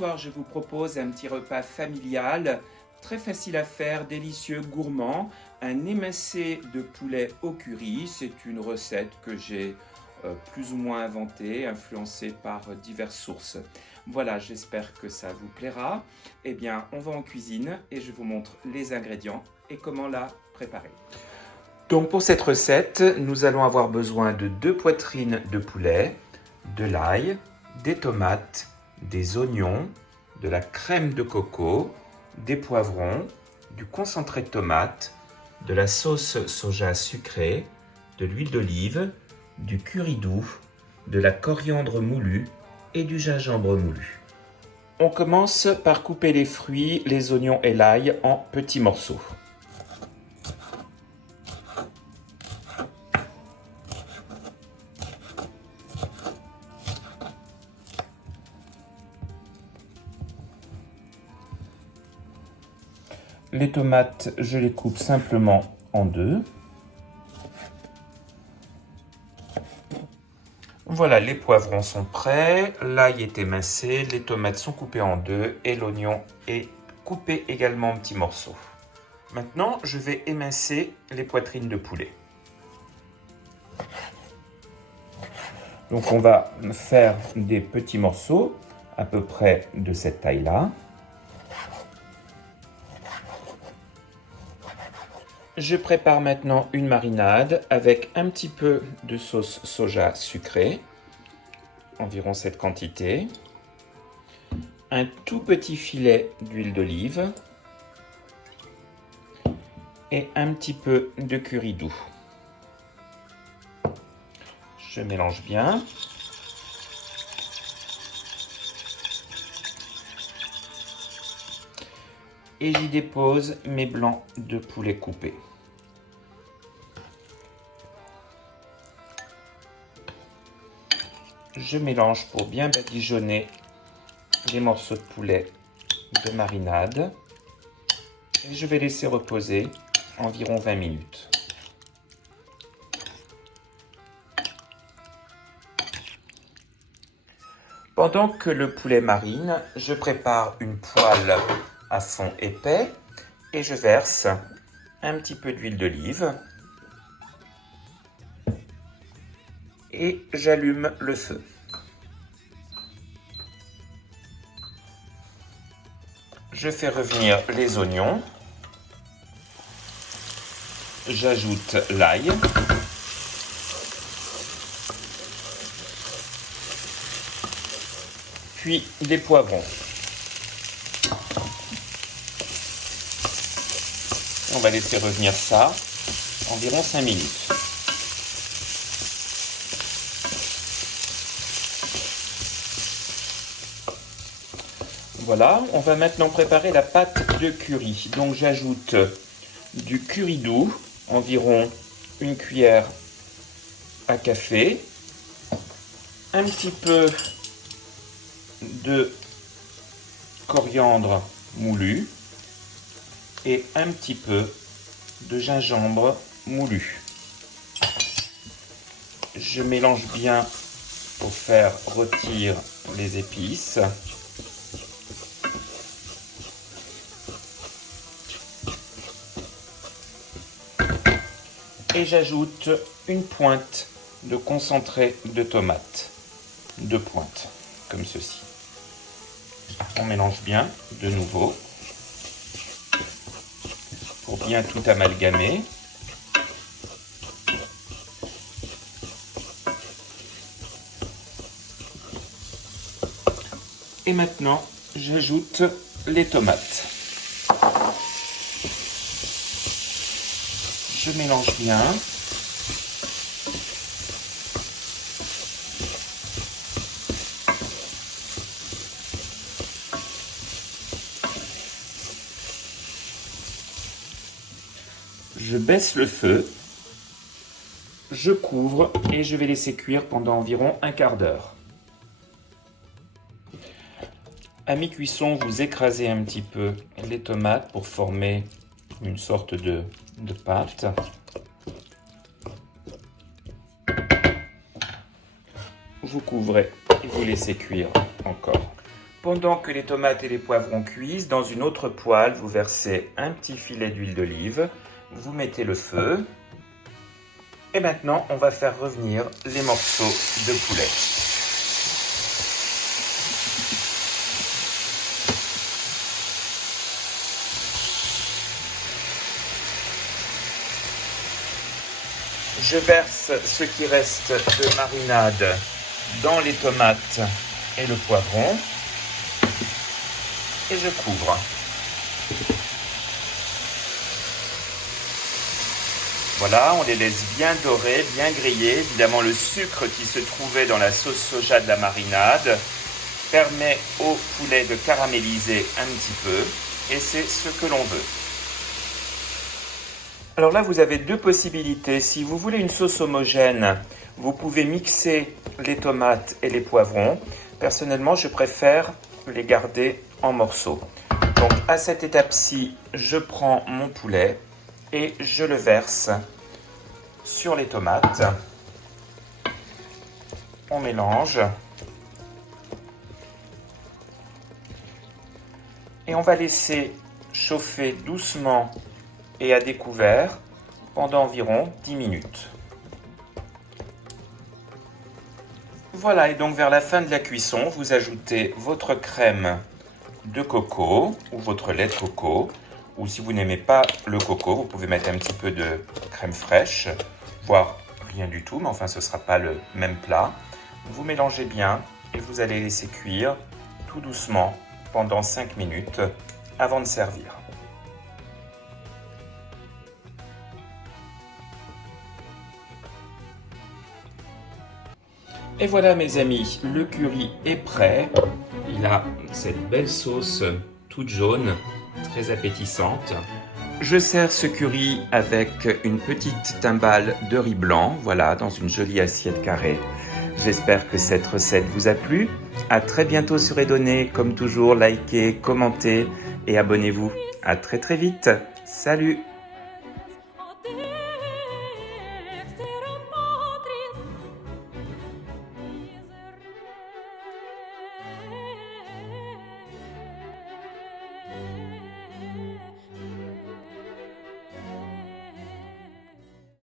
soir, je vous propose un petit repas familial, très facile à faire, délicieux, gourmand. Un émincé de poulet au curry, c'est une recette que j'ai plus ou moins inventée, influencée par diverses sources. Voilà, j'espère que ça vous plaira. Eh bien, on va en cuisine et je vous montre les ingrédients et comment la préparer. Donc pour cette recette, nous allons avoir besoin de 2 poitrines de poulet, de l'ail, des tomates, des oignons, de la crème de coco, des poivrons, du concentré de tomate, de la sauce soja sucrée, de l'huile d'olive, du curry doux, de la coriandre moulue et du gingembre moulu. On commence par couper les fruits, les oignons et l'ail en petits morceaux. Les tomates, je les coupe simplement en deux. Voilà, les poivrons sont prêts, l'ail est émincé, les tomates sont coupées en deux et l'oignon est coupé également en petits morceaux. Maintenant, je vais émincer les poitrines de poulet. Donc on va faire des petits morceaux, à peu près de cette taille-là. Je prépare maintenant une marinade avec un petit peu de sauce soja sucrée, environ cette quantité, un tout petit filet d'huile d'olive et un petit peu de curry doux. Je mélange bien. Et j'y dépose mes blancs de poulet coupés. Je mélange pour bien badigeonner les morceaux de poulet de marinade et je vais laisser reposer environ 20 minutes. Pendant que le poulet marine, je prépare une poêle à fond épais et je verse un petit peu d'huile d'olive et j'allume le feu. Je fais revenir les oignons, j'ajoute l'ail, puis les poivrons. On va laisser revenir ça environ 5 minutes. Voilà, on va maintenant préparer la pâte de curry. Donc j'ajoute du curry doux, environ une cuillère à café, un petit peu de coriandre moulu et un petit peu de gingembre moulu. Je mélange bien pour faire rôtir les épices. Et j'ajoute une pointe de concentré de tomate, 2 pointes, comme ceci. On mélange bien de nouveau pour bien tout amalgamer. Et maintenant, j'ajoute les tomates. Je mélange bien. Je baisse le feu. Je couvre et je vais laisser cuire pendant environ un quart d'heure. À mi-cuisson, vous écrasez un petit peu les tomates pour former une sorte de pâte. Vous couvrez et vous laissez cuire encore Pendant que les tomates et les poivrons cuisent, dans une autre poêle, vous versez un petit filet d'huile d'olive, vous mettez le feu. Et maintenant, on va faire revenir les morceaux de poulet. Je verse ce qui reste de marinade dans les tomates et le poivron et je couvre. Voilà, on les laisse bien dorés, bien grillés. Évidemment, le sucre qui se trouvait dans la sauce soja de la marinade permet au poulet de caraméliser un petit peu et c'est ce que l'on veut. Alors là, vous avez deux possibilités. Si vous voulez une sauce homogène, vous pouvez mixer les tomates et les poivrons. Personnellement, je préfère les garder en morceaux. Donc à cette étape-ci, je prends mon poulet et je le verse sur les tomates. On mélange. Et on va laisser chauffer doucement et à découvert pendant environ 10 minutes. Voilà, et donc vers la fin de la cuisson, vous ajoutez votre crème de coco ou votre lait de coco. Ou si vous n'aimez pas le coco, vous pouvez mettre un petit peu de crème fraîche, voire rien du tout, mais enfin ce ne sera pas le même plat. Vous mélangez bien et vous allez laisser cuire tout doucement pendant 5 minutes avant de servir. Et voilà mes amis, le curry est prêt. Il a cette belle sauce toute jaune, très appétissante. Je sers ce curry avec une petite timbale de riz blanc, voilà, dans une jolie assiette carrée. J'espère que cette recette vous a plu. À très bientôt sur Edonné. Comme toujours, likez, commentez et abonnez-vous. À très vite. Salut!